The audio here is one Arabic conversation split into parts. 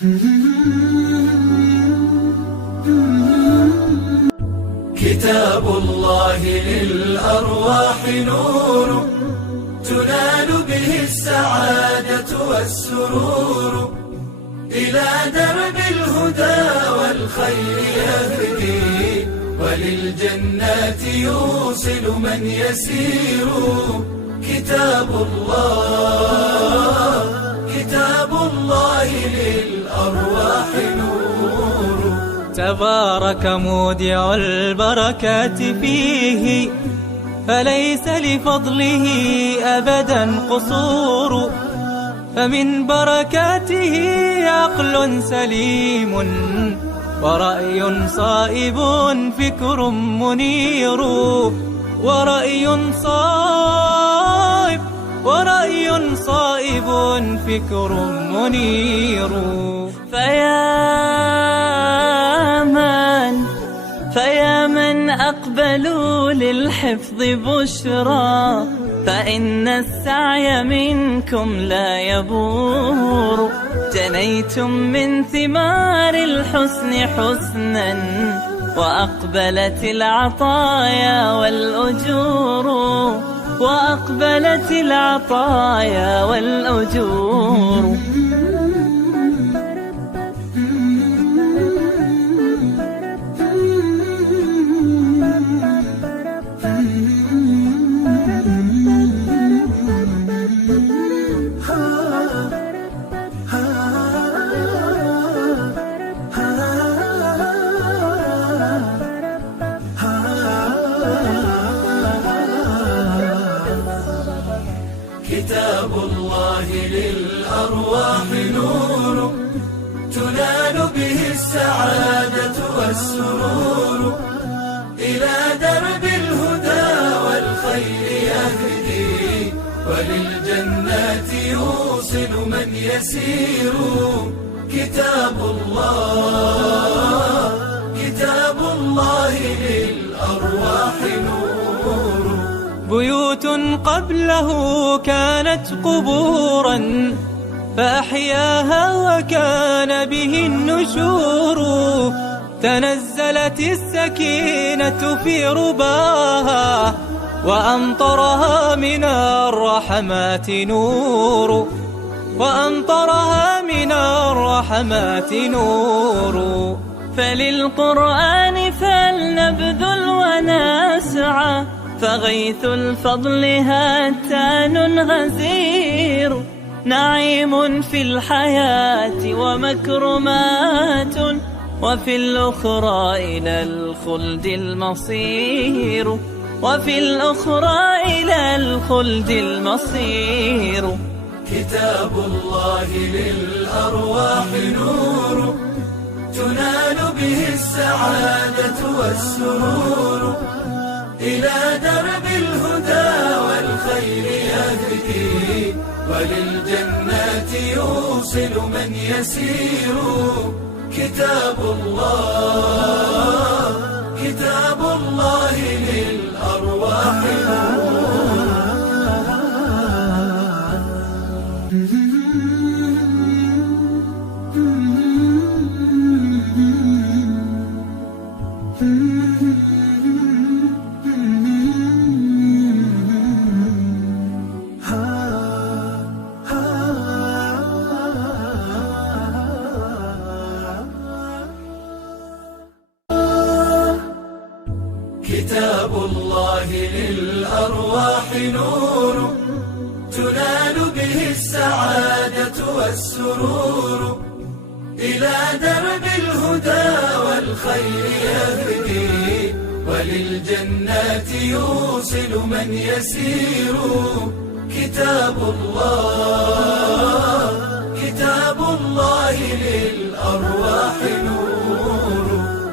كتاب الله للأرواح نور، تنال به السعادة والسرور، إلى درب الهدى والخير يهدي، وللجنات يوصل من يسير. كتاب الله للأرواح نور. تبارك مودع البركات فيه، فليس لفضله أبدا قصور. فمن بركاته عقل سليم، ورأي صائب فكر منير. ورأي صائب فكر منير. فيا من أقبلوا للحفظ بشرى، فإن السعي منكم لا يبور. جنيتم من ثمار الحسن حسنا، وأقبلت العطايا والأجور. وأقبلت العطايا والأجور. كتاب الله للأرواح نور، تنال به السعادة والسرور، إلى درب الهدى والخير يهدي، وللجنات يوصل من يسير. كتاب الله للأرواح نور. بيوت قبله كانت قبورا، فأحياها وكان به النشور. تنزلت السكينة في رباها، وأمطرها من الرحمات نور. فللقرآن فلنبذل ونسعى، فغيث الفضل هاتان غزير. نعيم في الحياة ومكرمات، وفي الأخرى إلى الخلد المصير. كتاب الله للأرواح نور، تنال به السعادة والسرور، إلى درب الهدى والخير يهدي، وللجنات يوصل من يسير. كتاب الله للأرواح نور. كتاب الله للأرواح نور، تنال به السعادة والسرور، إلى درب الهدى والخير يهدي، وللجنات يوصل من يسير. كتاب الله للأرواح نور.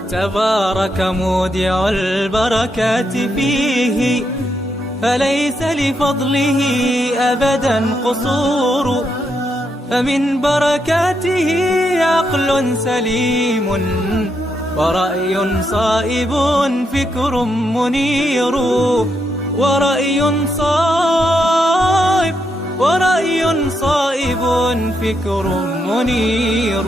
تبارك مودع البركات فيه، فليس لفضله أبدا قصور. فمن بركاته عقل سليم، ورأي صائب فكر منير. ورأي صائب فكر منير.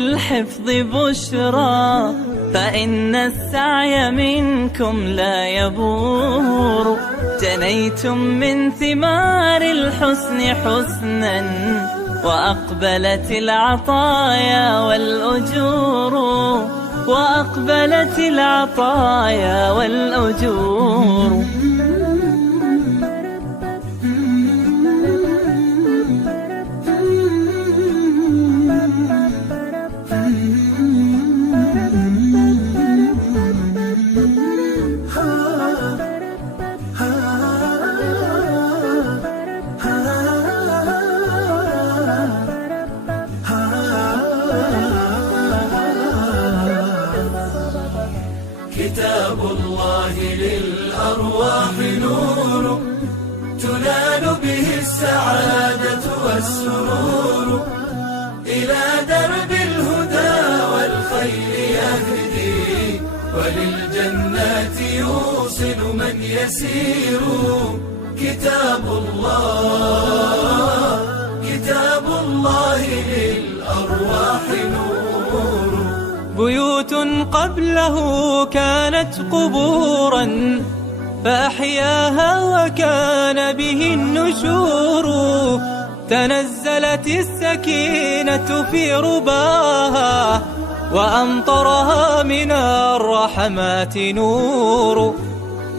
بالحفظ بشرى، فإن السعي منكم لا يبور. جنيتم من ثمار الحسن حسنا، وأقبلت العطايا والأجور، وأقبلت العطايا والأجور. كتاب الله للأرواح نور، تنال به السعادة والسرور. إلى درب الهدى والخير يهدي، وللجنات يوصل من يسير. كتاب الله، كتاب الله للأرواح نور. بيوت قبله كانت قبورا، فأحياها وكان به النشور. تنزلت السكينة في رباها، وأمطرها من الرحمات نور،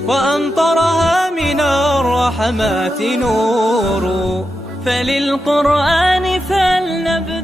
وأمطرها من الرحمات نور. فللقرآن فلنبذ